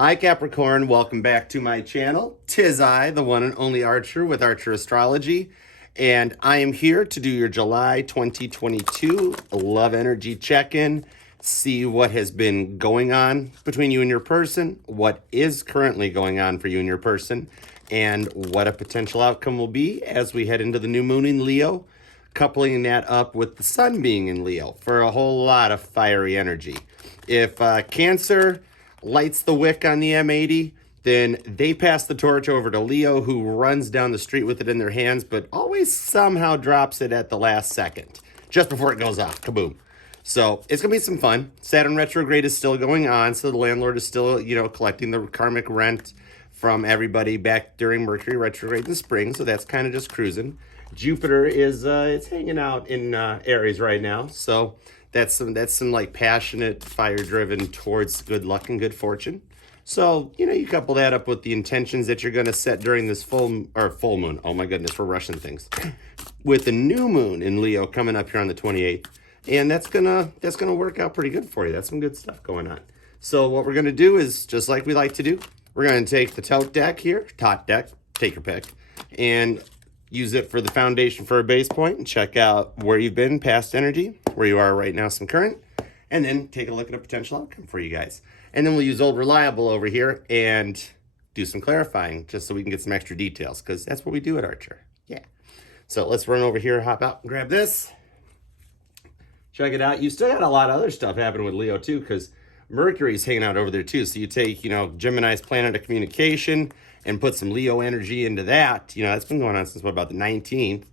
Hi Capricorn, welcome back to my channel. 'Tis I, the one and only Archer with Archer Astrology, and I am here to do your July 2022 love energy check-in, see what has been going on between you and your person, what is currently going on for you and your person, and what a potential outcome will be as we head into the new moon in Leo, coupling that up with the sun being in Leo for a whole lot of fiery energy. If Cancer lights the wick on the M80, then they pass the torch over to Leo, who runs down the street with it in their hands, but always somehow drops it at the last second, just before it goes off. Kaboom. So it's going to be some fun. Saturn retrograde is still going on, so the landlord is still, collecting the karmic rent from everybody back during Mercury retrograde in the spring, so that's kind of just cruising. Jupiter is it's hanging out in Aries right now, so that's some like passionate, fire-driven towards good luck and good fortune. So, you couple that up with the intentions that you're going to set during this full moon. Oh my goodness, we're rushing things. With the new moon in Leo coming up here on the 28th, and that's gonna work out pretty good for you. That's some good stuff going on. So what we're gonna do is, just like we like to do, we're gonna take the Tot deck here, Tot deck, take your pick, and use it for the foundation for a base point and check out where you've been, past energy, where you are right now, some current, and then take a look at a potential outcome for you guys. And then we'll use Old Reliable over here and do some clarifying just so we can get some extra details, because that's what we do at Archer. Yeah. So let's run over here, hop out and grab this. Check it out. You still got a lot of other stuff happening with Leo too, because Mercury's hanging out over there too. So you take, Gemini's planet of communication and put some Leo energy into that. That's been going on since about the 19th.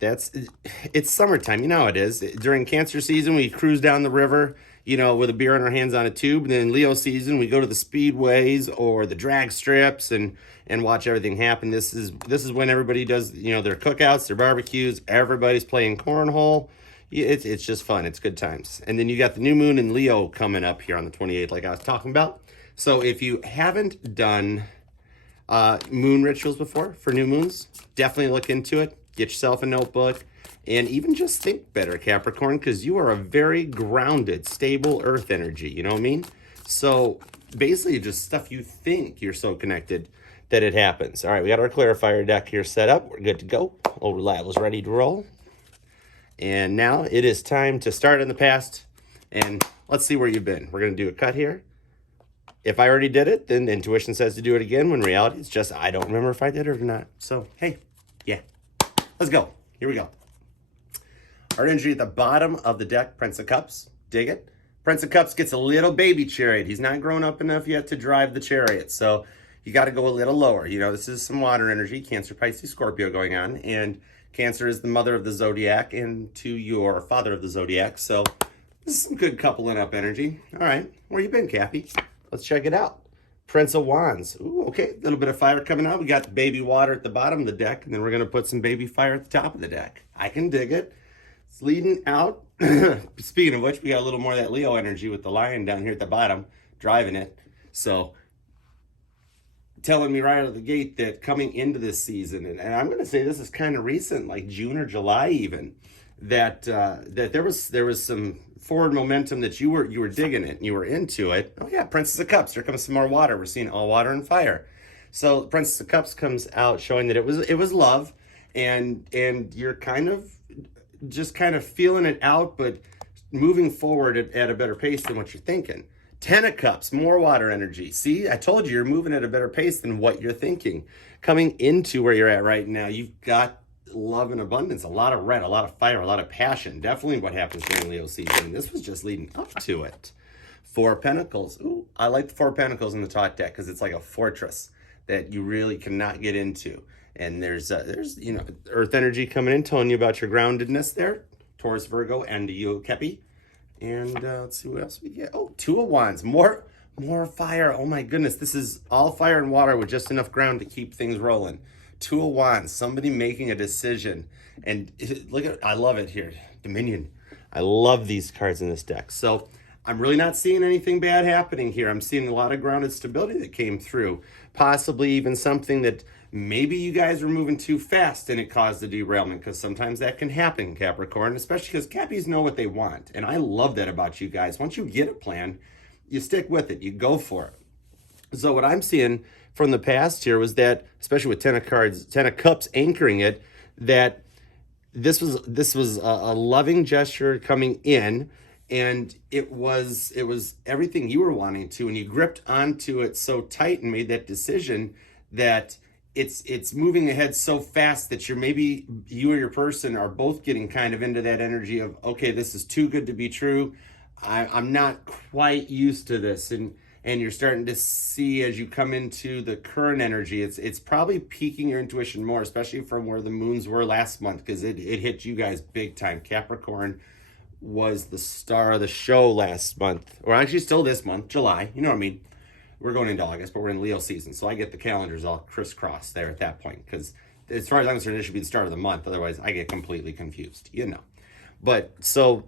It's summertime. You know how it is. During Cancer season, we cruise down the river, with a beer in our hands on a tube. And then Leo season, we go to the speedways or the drag strips and watch everything happen. This is when everybody does, their cookouts, their barbecues. Everybody's playing cornhole. It's just fun. It's good times. And then you got the new moon in Leo coming up here on the 28th, like I was talking about. So if you haven't done moon rituals before for new moons, definitely look into it. Get yourself a notebook and even just think better, Capricorn, because you are a very grounded, stable earth energy. You know what I mean? So basically just stuff you think you're so connected that it happens. All right, we got our clarifier deck here set up. We're good to go. Old Reliable's ready to roll. And now it is time to start in the past, and let's see where you've been. We're going to do a cut here. If I already did it, then intuition says to do it again, when reality it's just I don't remember if I did it or not. So, hey, yeah, let's go. Here we go. Our energy at the bottom of the deck, Prince of Cups. Dig it. Prince of Cups gets a little baby chariot. He's not grown up enough yet to drive the chariot, so you got to go a little lower. This is some water energy, Cancer, Pisces, Scorpio going on, and Cancer is the mother of the zodiac and to your father of the zodiac. So this is some good coupling up energy. All right, where you been, Cappie? Let's check it out. Prince of Wands. Ooh, okay, a little bit of fire coming out. We got the baby water at the bottom of the deck, and then we're going to put some baby fire at the top of the deck. I can dig it. It's leading out. Speaking of which, we got a little more of that Leo energy with the lion down here at the bottom, driving it. So telling me right out of the gate that coming into this season, and I'm going to say this is kind of recent, like June or July even, that there was some forward momentum that you were digging it and you were into it. Oh yeah, Princess of Cups. Here comes some more water. We're seeing all water and fire. So Princess of Cups comes out showing that it was love, and you're kind of feeling it out, but moving forward at a better pace than what you're thinking. 10 of Cups, more water energy. See, I told you, you're moving at a better pace than what you're thinking. Coming into where you're at right now, you've got love and abundance, a lot of red, a lot of fire, a lot of passion. Definitely what happens during Leo season. And this was just leading up to it. 4 of Pentacles. Ooh, I like the 4 of Pentacles in the Tot deck because it's like a fortress that you really cannot get into. And there's earth energy coming in, telling you about your groundedness there. Taurus, Virgo, and you, Cappie. And let's see what else we get. Oh, 2 of Wands. More fire. Oh my goodness. This is all fire and water with just enough ground to keep things rolling. 2 of Wands. Somebody making a decision. And look at, I love it here. Dominion. I love these cards in this deck. So I'm really not seeing anything bad happening here. I'm seeing a lot of grounded stability that came through. Possibly even something that maybe you guys were moving too fast and it caused a derailment, because sometimes that can happen, Capricorn, especially because Cappies know what they want. And I love that about you guys. Once you get a plan, you stick with it. You go for it. So what I'm seeing from the past here was that, especially with 10 of cards, 10 of cups anchoring it, that this was a loving gesture coming in, and it was everything you were wanting to, and you gripped onto it so tight and made that decision that it's moving ahead so fast that maybe you or your person are both getting kind of into that energy of, okay, this is too good to be true. I'm not quite used to this, and you're starting to see as you come into the current energy, it's probably piquing your intuition more, especially from where the moons were last month, because it hit you guys big time. Capricorn was the star of the show last month, or actually still this month, July. You know what I mean? We're going into August, but we're in Leo season, so I get the calendars all crisscrossed there at that point, because as far as I'm concerned, it should be the start of the month. Otherwise, I get completely confused, you know. But so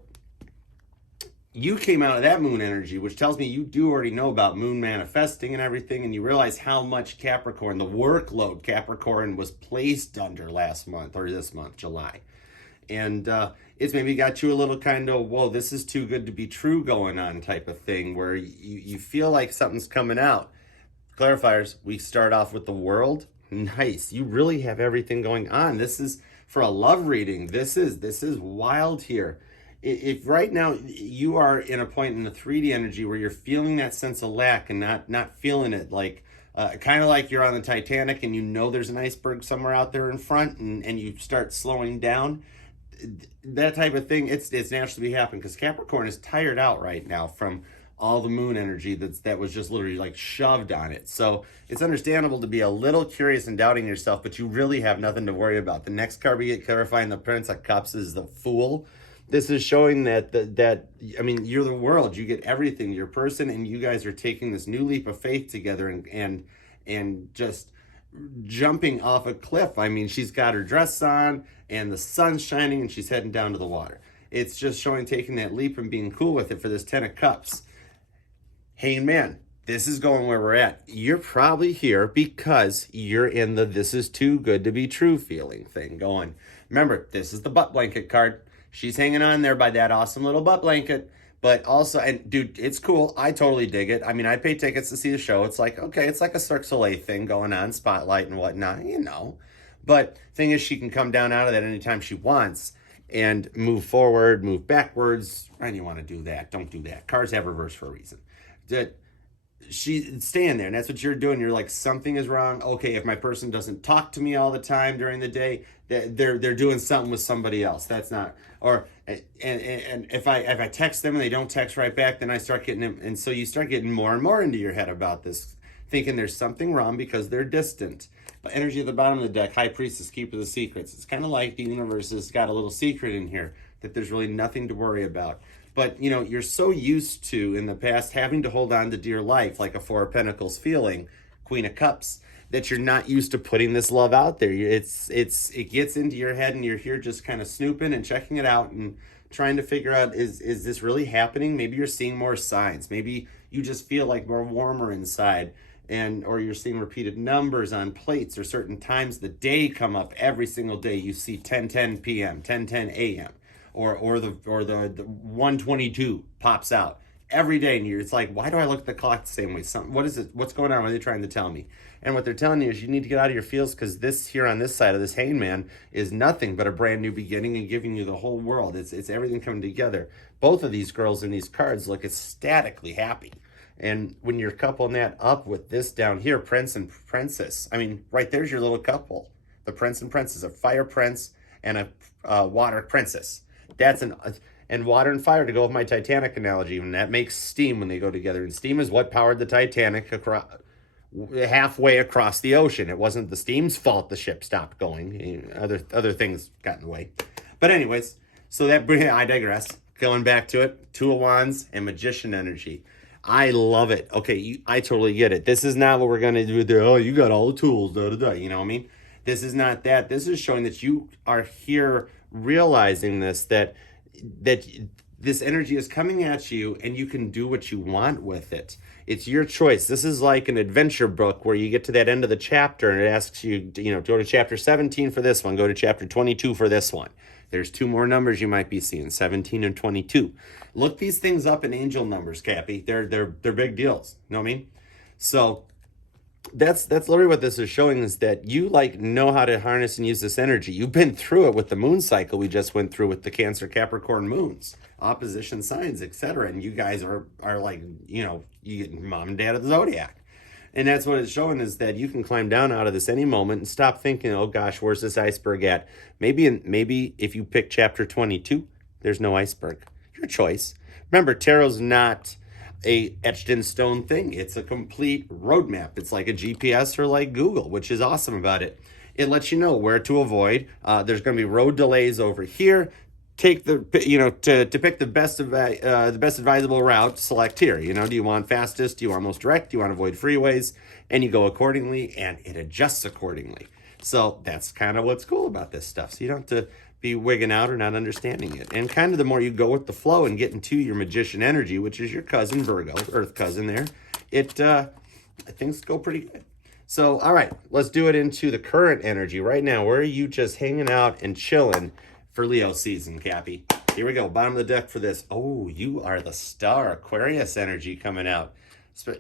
you came out of that moon energy, which tells me you do already know about moon manifesting and everything, and you realize how much Capricorn, the workload Capricorn was placed under last month, or this month, July. And it's maybe got you a little kind of, whoa, this is too good to be true going on type of thing, where you feel like something's coming out. Clarifiers, we start off with the world. Nice. You really have everything going on. This is for a love reading. This is wild here. If right now you are in a point in the 3D energy where you're feeling that sense of lack and not feeling it, like kind of like you're on the Titanic and you know there's an iceberg somewhere out there in front, and you start slowing down, that type of thing, it's naturally happening, because Capricorn is tired out right now from all the moon energy that was just literally like shoved on it. So it's understandable to be a little curious and doubting yourself, but you really have nothing to worry about. The next card we get clarifying the Prince of Cups is the Fool. This is showing that I mean, you're the world, you get everything, your person, and you guys are taking this new leap of faith together and just jumping off a cliff. I mean, she's got her dress on and the sun's shining and she's heading down to the water. It's just showing taking that leap and being cool with it for this 10 of Cups. Hey man, this is going where we're at. You're probably here because you're in the this is too good to be true feeling thing going. Remember, this is the butt blanket card. She's hanging on there by that awesome little butt blanket. But also, and dude, it's cool. I totally dig it. I mean, I pay tickets to see the show. It's like, okay, it's like a Cirque du Soleil thing going on, spotlight and whatnot, you know. But thing is, she can come down out of that anytime she wants and move forward, move backwards. And you want to do that. Don't do that. Cars have reverse for a reason. She's staying there, and that's what you're doing. You're like, something is wrong. Okay, if my person doesn't talk to me all the time during the day, they're doing something with somebody else. That's not, or and if I text them and they don't text right back, then I start getting them, and so you start getting more and more into your head about this, thinking there's something wrong because they're distant. But energy at the bottom of the deck, High Priestess, Keeper of the Secrets. It's kind of like the universe has got a little secret in here that there's really nothing to worry about. But, you know, you're so used to, in the past, having to hold on to dear life, like a Four of Pentacles feeling, Queen of Cups, that you're not used to putting this love out there. It gets into your head, and you're here just kind of snooping and checking it out and trying to figure out, is this really happening? Maybe you're seeing more signs. Maybe you just feel like more warmer inside, or you're seeing repeated numbers on plates, or certain times the day come up every single day. You see 10:10 p.m., 10:10 a.m., or the 122 pops out every day, and it's like, why do I look at the clock the same way? What is it? What's going on? What are they trying to tell me? And what they're telling you is you need to get out of your feels, because this here on this side of this hangman is nothing but a brand new beginning and giving you the whole world. It's everything coming together. Both of these girls in these cards look ecstatically happy. And when you're coupling that up with this down here, Prince and Princess, I mean, right there's your little couple. The Prince and Princess, a fire prince and a water princess. And water and fire, to go with my Titanic analogy, and that makes steam when they go together. And steam is what powered the Titanic halfway across the ocean. It wasn't the steam's fault the ship stopped going. Other things got in the way. But anyways, so I digress. Going back to it, Two of Wands and Magician energy. I love it. Okay, I totally get it. This is not what we're going to do with oh, you got all the tools, you know what I mean? This is not that. This is showing that you are here realizing that this energy is coming at you, and you can do what you want with it. It's your choice. This is like an adventure book where you get to that end of the chapter and it asks you, go to chapter 17 for this one, go to chapter 22 for this one. There's two more numbers you might be seeing, 17 and 22. Look these things up in angel numbers, Cappie. They're big deals. You know what I mean? So that's literally what this is showing, is that you like know how to harness and use this energy. You've been through it with the moon cycle we just went through with the Cancer Capricorn moons, opposition signs, etc. And you guys are like, you get mom and dad of the zodiac. And that's what it's showing, is that you can climb down out of this any moment and stop thinking, oh gosh, where's this iceberg at? Maybe if you pick chapter 22, there's no iceberg. Your choice. Remember, tarot's not a etched in stone thing. It's a complete roadmap. It's like a GPS or like Google, which is awesome about it. It lets you know where to avoid. There's going to be road delays over here. Take the, to pick the best advisable route, select here. Do you want fastest? Do you want most direct? Do you want to avoid freeways? And you go accordingly, and it adjusts accordingly. So that's kind of what's cool about this stuff. So you don't have to be wigging out or not understanding it. And kind of the more you go with the flow and get into your magician energy, which is your cousin Virgo, earth cousin there, things go pretty good. So, all right, let's do it into the current energy right now. Where are you just hanging out and chilling for Leo season, Cappie? Here we go, bottom of the deck for this. Oh, you are the star, Aquarius energy coming out.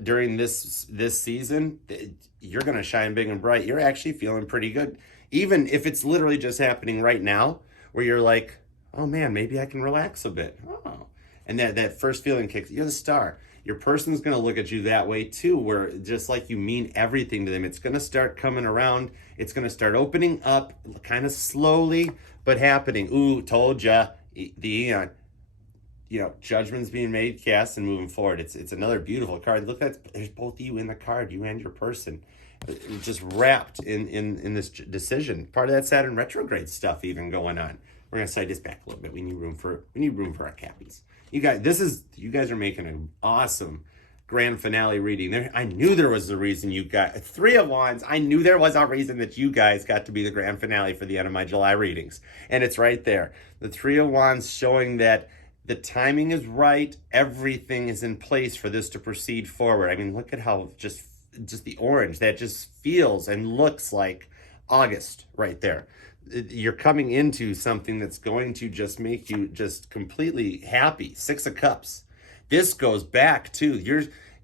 During this season, you're going to shine big and bright. You're actually feeling pretty good. Even if it's literally just happening right now, where you're like, oh man, maybe I can relax a bit. Oh, and that first feeling kicks. You're the star. Your person's going to look at you that way too, where just like you mean everything to them. It's going to start coming around. It's going to start opening up kind of slowly, but happening. Ooh, told ya. The Eon. Judgment's being made, cast, and moving forward. It's another beautiful card. Look, there's both you in the card, you and your person, just wrapped in this decision. Part of that Saturn retrograde stuff even going on. We're gonna slide this back a little bit. We need room for our Cappies. You guys are making an awesome grand finale reading. There, I knew there was a reason you got Three of Wands. I knew there was a reason that you guys got to be the grand finale for the end of my July readings, and it's right there. The Three of Wands showing that the timing is right. Everything is in place for this to proceed forward. I mean, look at how just the orange, that just feels and looks like August right there. You're coming into something that's going to just make you just completely happy. Six of Cups. This goes back to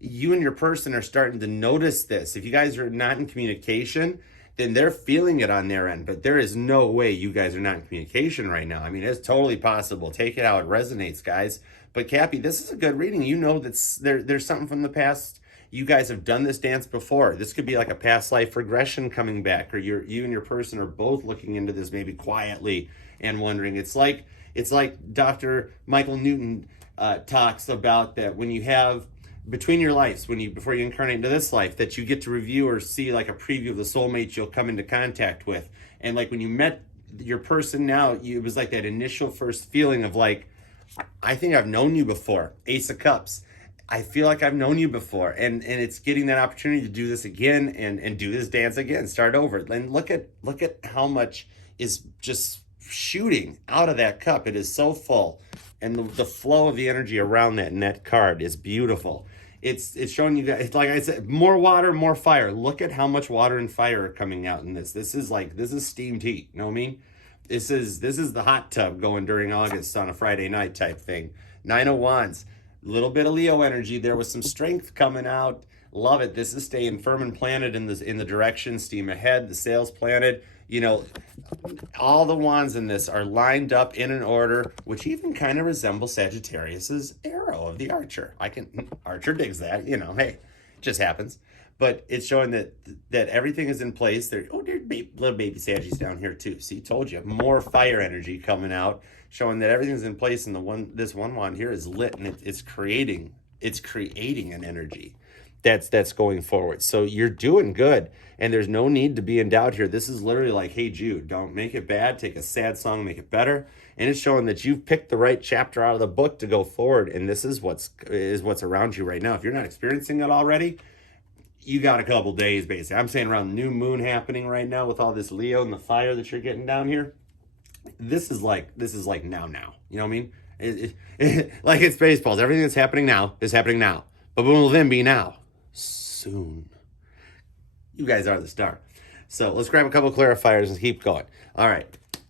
you and your person are starting to notice this. If you guys are not in communication, then they're feeling it on their end, but there is no way you guys are not in communication right now. I mean, it's totally possible. Take it how it resonates, guys. But Cappie, this is a good reading. You know that there's something from the past. You guys have done this dance before. This could be like a past life regression coming back, or you and your person are both looking into this maybe quietly and wondering. It's like Dr. Michael Newton talks about, that when you have between your lives, before you incarnate into this life, that you get to review or see like a preview of the soulmates you'll come into contact with. And like when you met your person now, it was like that initial first feeling of like, I think I've known you before. Ace of Cups. I feel like I've known you before. And it's getting that opportunity to do this again and do this dance again, start over. And look at how much is just shooting out of that cup. It is so full. And the flow of the energy around that in that card is beautiful. It's showing you guys, like I said, more water, more fire. Look at how much water and fire are coming out in this. This is steamed heat. You know what I mean? This is the hot tub going during August on a Friday night type thing. Nine of Wands, little bit of Leo energy. There was some strength coming out. Love it. This is staying firm and planted in the direction, steam ahead, the sails planted. All the wands in this are lined up in an order, which even kind of resembles Sagittarius's arrow of the archer. Archer digs that, hey, it just happens. But it's showing that everything is in place. There's little baby Saggies down here too. See, told you, more fire energy coming out, showing that everything's in place, and this one wand here is lit, and it's creating an energy that's going forward. So you're doing good, and there's no need to be in doubt here. This is literally like, hey Jude, don't make it bad, take a sad song, make it better. And it's showing that you've picked the right chapter out of the book to go forward, and this is what's around you right now. If you're not experiencing it already, you got a couple days basically. I'm saying around new moon happening right now with all this Leo and the fire that you're getting down here. This is like now. You know what I mean? Like it's Spaceballs. Everything that's happening now is happening now. But when will then be now? Soon. You guys are the star. So let's grab a couple clarifiers and keep going. All right,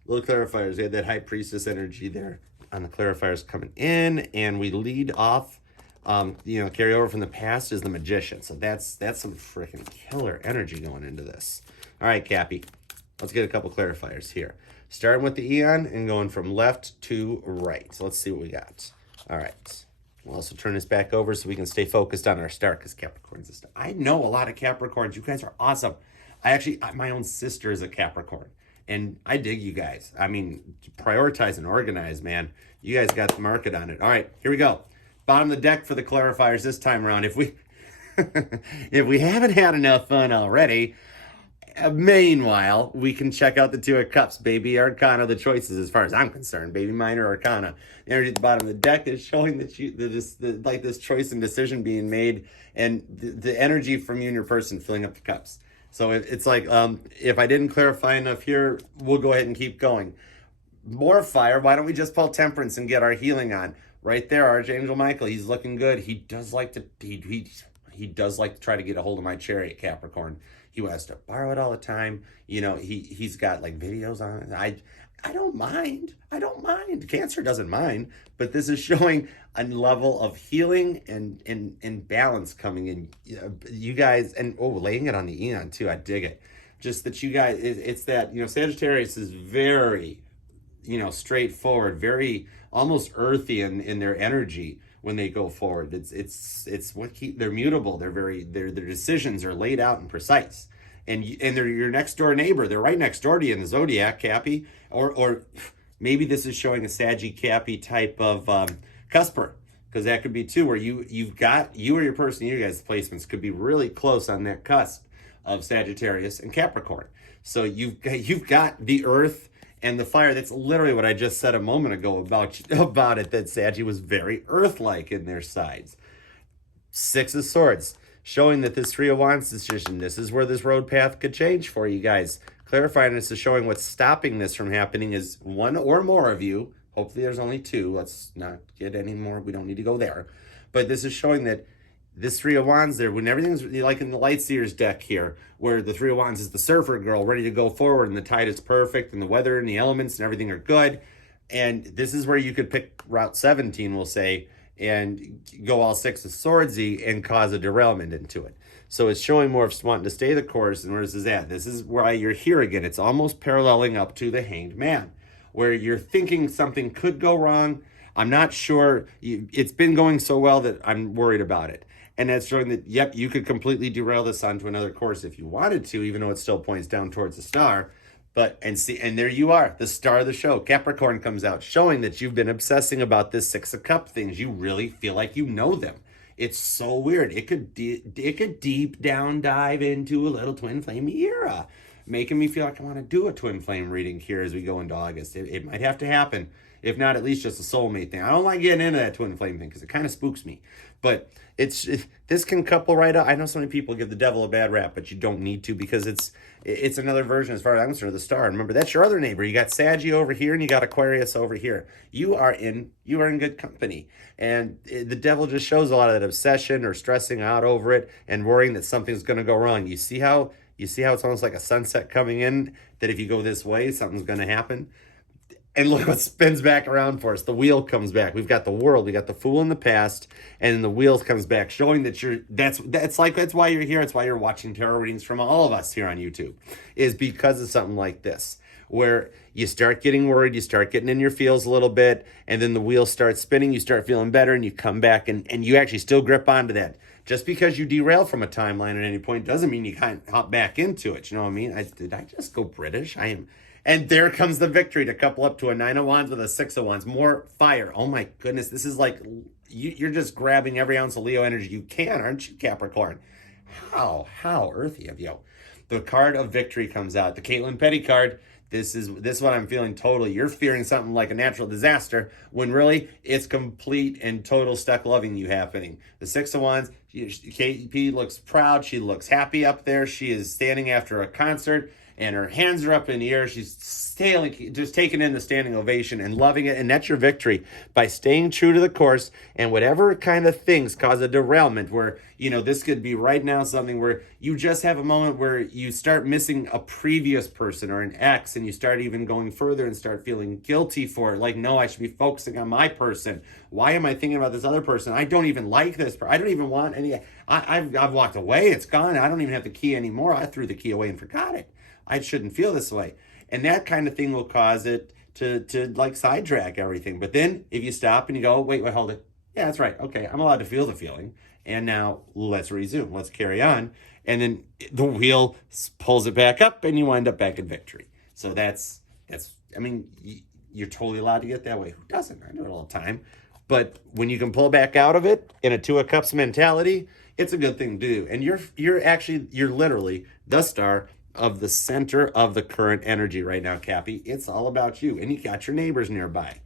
little clarifiers. We had that high priestess energy there on the clarifiers coming in, and we lead off Carry over from the past is the Magician. So that's some freaking killer energy going into this. All right, Cappie, let's get a couple clarifiers here. Starting with the Eon and going from left to right. So let's see what we got. All right. We'll also turn this back over so we can stay focused on our star, because Capricorn's a star. I know a lot of Capricorns. You guys are awesome. My own sister is a Capricorn, and I dig you guys. I mean, prioritize and organize, man. You guys got the market on it. All right, here we go. Bottom of the deck for the clarifiers this time around. If we if we haven't had enough fun already, meanwhile, we can check out the Two of Cups, baby Arcana, the choices as far as I'm concerned, baby Minor Arcana. The energy at the bottom of the deck is showing that this choice and decision being made, and the energy from you and your person filling up the cups. So it's like, if I didn't clarify enough here, we'll go ahead and keep going. More fire. Why don't we just pull Temperance and get our healing on? Right there, Archangel Michael. He's looking good. He does like to he does like to try to get a hold of my chariot, Capricorn. He wants to borrow it all the time. He's got like videos on it. I don't mind. I don't mind. Cancer doesn't mind. But this is showing a level of healing and balance coming in. You guys, and laying it on the Eon too. I dig it. Just that you guys, it's that, Sagittarius is very, straightforward, very almost earthy in their energy when they go forward. It's what they're mutable. Their decisions are laid out and precise. And they're your next door neighbor. They're right next door to you in the zodiac, Cappie. Or maybe this is showing a Saggy Cappie type of cusper, because that could be too, where you or your person, you guys' placements could be really close on that cusp of Sagittarius and Capricorn. So you've got the earth and the fire. That's literally what I just said a moment ago about it, that Saggy was very earth-like in their sides. Six of Swords, showing that this Three of Wands decision, this is where this road path could change for you guys. Clarifying this is showing what's stopping this from happening is one or more of you. Hopefully there's only two. Let's not get any more. We don't need to go there. But this is showing that this Three of Wands there, when everything's like in the Light Seers deck here, where the Three of Wands is the surfer girl ready to go forward, and the tide is perfect, and the weather and the elements and everything are good. And this is where you could pick Route 17, we'll say, and go all Six of Swordsy and cause a derailment into it. So it's showing more of wanting to stay the course. And where this is at, this is why you're here again. It's almost paralleling up to the Hanged Man, where you're thinking something could go wrong. I'm not sure. It's been going so well that I'm worried about it. And that's showing that, yep, you could completely derail this onto another course if you wanted to, even though it still points down towards the star. And there you are, the star of the show. Capricorn comes out, showing that you've been obsessing about this Six of Cups things. You really feel like you know them. It's so weird. It could deep down dive into a little twin flame era, making me feel like I want to do a twin flame reading here as we go into August. It might have to happen. If not, at least just a soulmate thing. I don't like getting into that twin flame thing because it kind of spooks me. But this can couple right up. I know so many people give the devil a bad rap, but you don't need to, because it's another version, as far as I'm concerned, of the star. Remember, that's your other neighbor. You got Saggy over here and you got Aquarius over here. You are in good company. And the devil just shows a lot of that obsession or stressing out over it and worrying that something's going to go wrong. You see how it's almost like a sunset coming in, that if you go this way, something's going to happen. And look what spins back around for us. The wheel comes back. We've got the world. We got the Fool in the past, and then the wheel comes back, showing that that's why you're here. It's why you're watching tarot readings from all of us here on YouTube, is because of something like this, where you start getting worried, you start getting in your feels a little bit, and then the wheel starts spinning, you start feeling better, and you come back and you actually still grip onto that. Just because you derail from a timeline at any point doesn't mean you can't hop back into it. You know what I mean? Did I just go British? I am. And there comes the victory to couple up to a Nine of Wands with a Six of Wands. More fire. Oh my goodness. This is like, you're just grabbing every ounce of Leo energy you can, aren't you, Capricorn? How earthy of you. The card of victory comes out. The Caitlin Petty card. This is what I'm feeling totally. You're fearing something like a natural disaster, when really it's complete and total stuck loving you happening. The Six of Wands, KP looks proud. She looks happy up there. She is standing after a concert, and her hands are up in the air. She's just taking in the standing ovation and loving it. And that's your victory by staying true to the course. And whatever kind of things cause a derailment where, this could be right now something where you just have a moment where you start missing a previous person or an ex, and you start even going further and start feeling guilty for it. Like, no, I should be focusing on my person. Why am I thinking about this other person? I don't even like this person. I don't even want any. I've walked away. It's gone. I don't even have the key anymore. I threw the key away and forgot it. I shouldn't feel this way. And that kind of thing will cause it to like sidetrack everything. But then if you stop and you go, wait, hold it. Yeah, that's right. Okay, I'm allowed to feel the feeling. And now let's resume. Let's carry on. And then the wheel pulls it back up and you wind up back in victory. So you're totally allowed to get that way. Who doesn't? I do it all the time. But when you can pull back out of it in a Two of Cups mentality, it's a good thing to do. And you're literally the star of the center of the current energy right now, Cappie. It's all about you. And you got your neighbors nearby.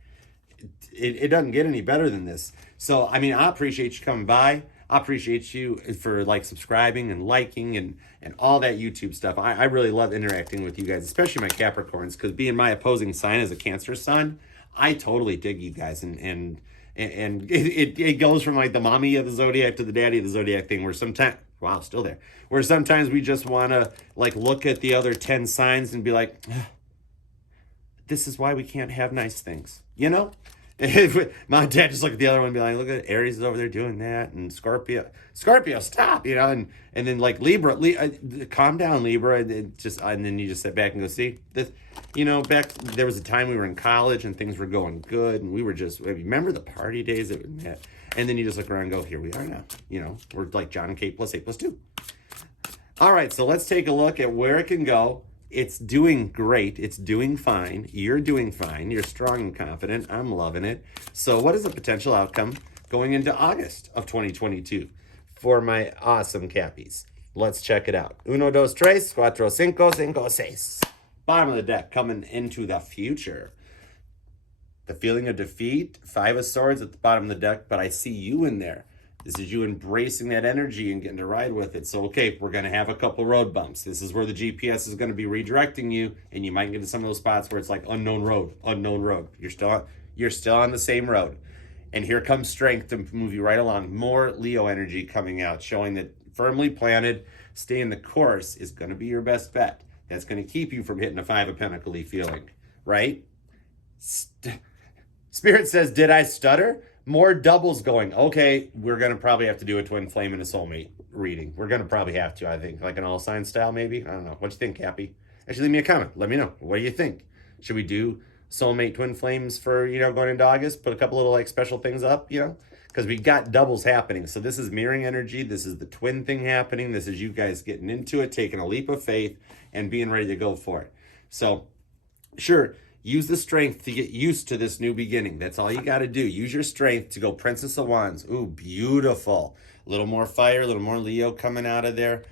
It doesn't get any better than this. So, I appreciate you coming by. I appreciate you for subscribing and liking and all that YouTube stuff. I really love interacting with you guys, especially my Capricorns, because being my opposing sign as a Cancer sun, I totally dig you guys. And it goes from the mommy of the zodiac to the daddy of the zodiac thing, where sometimes, wow, still there, where sometimes we just want to look at the other 10 signs and be like, this is why we can't have nice things, My dad just looked at the other one and be like, look at Aries is over there doing that, and Scorpio, stop, and then Libra, calm down, Libra, and then you just sit back and go, see this, back there was a time we were in college and things were going good, and we were just, remember the party days that we met, and then you just look around and go, here we are now, we're like John and Kate plus 8 plus 2. All right, so let's take a look at where it can go. It's doing great. It's doing fine. You're doing fine. You're strong and confident. I'm loving it. So what is the potential outcome going into August of 2022 for my awesome Cappies? Let's check it out. 1, 2, 3, 4, 5, 6. Bottom of the deck, coming into the future. The feeling of defeat, 5 of Swords at the bottom of the deck, but I see you in there. This is you embracing that energy and getting to ride with it. So, okay, we're going to have a couple road bumps. This is where the GPS is going to be redirecting you, and you might get to some of those spots where it's like unknown road. You're still on the same road. And here comes strength to move you right along. More Leo energy coming out, showing that firmly planted, staying the course is going to be your best bet. That's going to keep you from hitting a 5 of Pentacles feeling, right? Spirit says, did I stutter? More doubles going. Okay, we're going to probably have to do a twin flame and a soulmate reading. We're going to probably have to, I think. Like an all sign style, maybe? I don't know. What do you think, Cappie? Actually, leave me a comment. Let me know. What do you think? Should we do soulmate twin flames for, going into August? Put a couple little special things up, Because we got doubles happening. So this is mirroring energy. This is the twin thing happening. This is you guys getting into it, taking a leap of faith, and being ready to go for it. So, sure. Use the strength to get used to this new beginning. That's all you got to do. Use your strength to go Princess of Wands. Ooh, beautiful. A little more fire, a little more Leo coming out of there.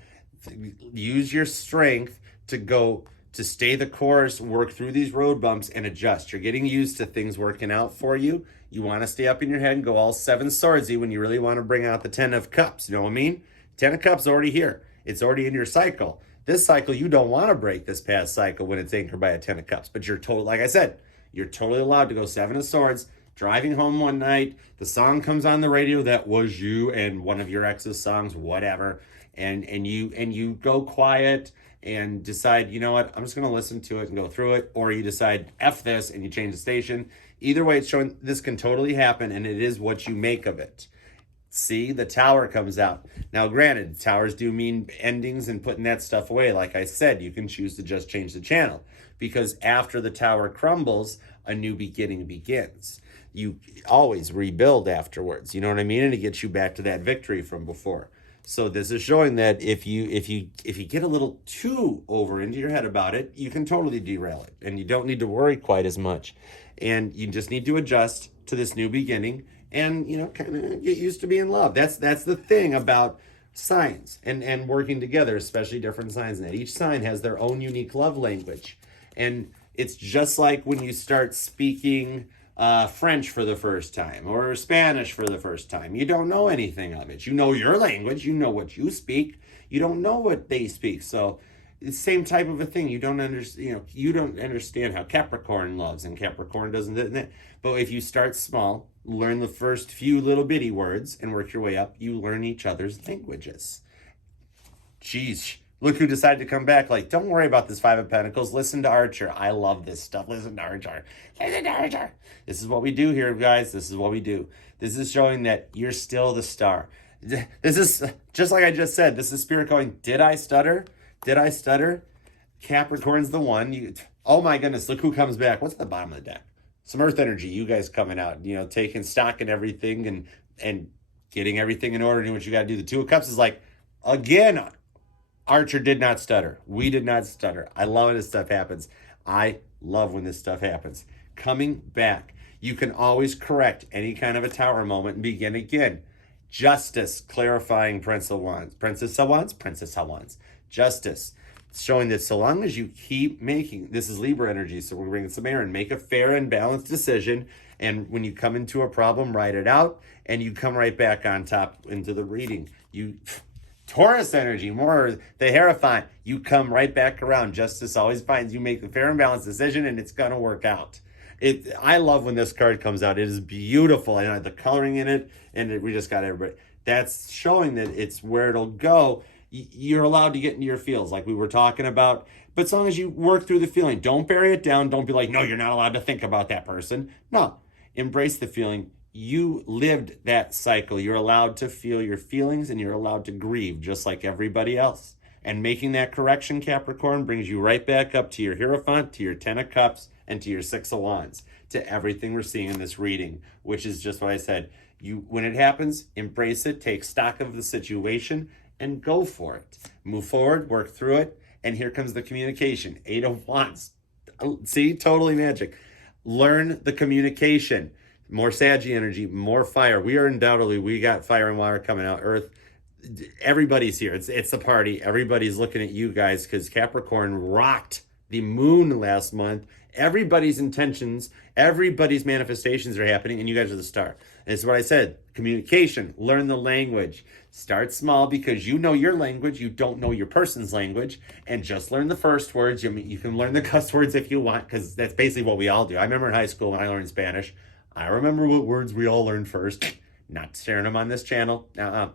Use your strength to stay the course, work through these road bumps, and adjust. You're getting used to things working out for you. You want to stay up in your head and go all 7 swordsy when you really want to bring out the 10 of Cups. You know what I mean? 10 of Cups already here. It's already in your cycle. This cycle, you don't want to break this past cycle when it's anchored by a 10 of Cups. But like I said, you're totally allowed to go 7 of Swords, driving home one night, the song comes on the radio that was you and one of your ex's songs, whatever, and you go quiet and decide, you know what, I'm just going to listen to it and go through it, or you decide, F this, and you change the station. Either way, it's showing this can totally happen, and it is what you make of it. See, the Tower comes out. Now, granted, towers do mean endings and putting that stuff away. Like I said, you can choose to just change the channel, because after the Tower crumbles, a new beginning begins. You always rebuild afterwards. You know what I mean? And it gets you back to that victory from before. So this is showing that if you get a little too over into your head about it, you can totally derail it, and you don't need to worry quite as much. And you just need to adjust to this new beginning. And, kind of get used to being loved. That's the thing about signs and working together, especially different signs. And that each sign has their own unique love language. And it's just like when you start speaking French for the first time or Spanish for the first time. You don't know anything of it. You know your language. You know what you speak. You don't know what they speak. So same type of a thing. You don't understand, you don't understand how Capricorn loves and Capricorn doesn't. But if you start small, learn the first few little bitty words and work your way up, you learn each other's languages. Jeez, look who decided to come back. Like, don't worry about this Five of Pentacles. Listen to Archer. I love this stuff. Listen to Archer. Listen to Archer. This is what we do here, guys. This is what we do. This is showing that you're still the star. This is, just like I just said, this is Spirit going, did I stutter? Did I stutter? Capricorn's the one. Oh my goodness, look who comes back. What's at the bottom of the deck? Some Earth energy. You guys coming out, taking stock in everything and getting everything in order, doing what you got to do. The Two of Cups is like, again, Archer did not stutter. We did not stutter. I love when this stuff happens. I love when this stuff happens. Coming back. You can always correct any kind of a tower moment and begin again. Justice, clarifying Prince of Wands. Princess of Wands? Princess of Wands. Justice, showing that so long as you keep making, this is Libra energy, so we're bringing some air and make a fair and balanced decision. And when you come into a problem, write it out, and you come right back on top into the reading. Taurus energy, more the Hierophant, you come right back around. Justice always finds you make a fair and balanced decision, and it's going to work out. I love when this card comes out. It is beautiful. I know the coloring in it, and we just got everybody. That's showing that it's where it'll go. You're allowed to get into your feels like we were talking about, but as long as you work through the feeling, don't bury it down. Don't be like, no, you're not allowed to think about that person. No, embrace the feeling. You lived that cycle. You're allowed to feel your feelings, and you're allowed to grieve just like everybody else. And making that correction, Capricorn, brings you right back up to your Hierophant, to your Ten of Cups, and to your Six of Wands, to everything we're seeing in this reading, which is just what I said. When it happens, embrace it, take stock of the situation, and go for it. Move forward, work through it, and here comes the communication. Eight of Wands. See, totally magic. Learn the communication. More Saggy energy, more fire. We got fire and water coming out. Earth, everybody's here. It's the party. Everybody's looking at you guys because Capricorn rocked the moon last month. Everybody's intentions, everybody's manifestations are happening, and you guys are the star. And it's what I said. Communication, learn the language. Start small because you know your language. You don't know your person's language. And just learn the first words. You can learn the cuss words if you want, because that's basically what we all do. I remember in high school when I learned Spanish, I remember what words we all learned first. Not sharing them on this channel.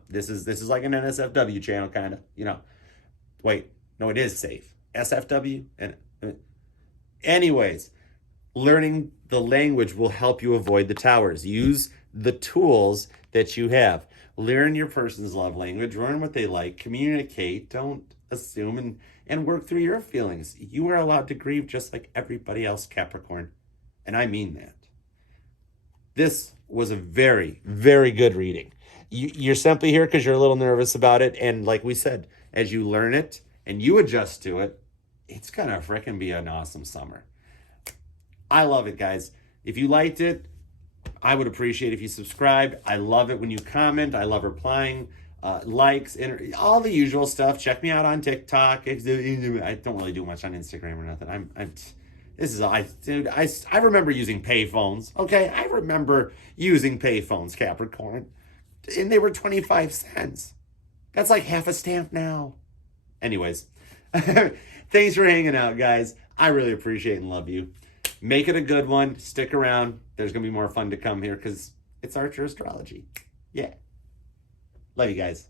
This is like an NSFW channel, kind of. Wait, no, it is safe. SFW and anyways, learning the language will help you avoid the towers. Use the tools that you have. Learn your person's love language. Learn what they like. Communicate. Don't assume and work through your feelings. You are allowed to grieve just like everybody else, Capricorn. And I mean that. This was a very, very good reading. You're simply here because you're a little nervous about it. And like we said, as you learn it and you adjust to it, it's going to frickin' be an awesome summer. I love it, guys. If you liked it, I would appreciate if you subscribe. I love it when you comment. I love replying, likes, and all the usual stuff. Check me out on TikTok. I don't really do much on Instagram or nothing. I remember using payphones. Okay, I remember using payphones, Capricorn, and they were 25 cents. That's like half a stamp now. Anyways, thanks for hanging out, guys. I really appreciate and love you. Make it a good one. Stick around. There's going to be more fun to come here because it's Archer Astrology. Yeah. Love you guys.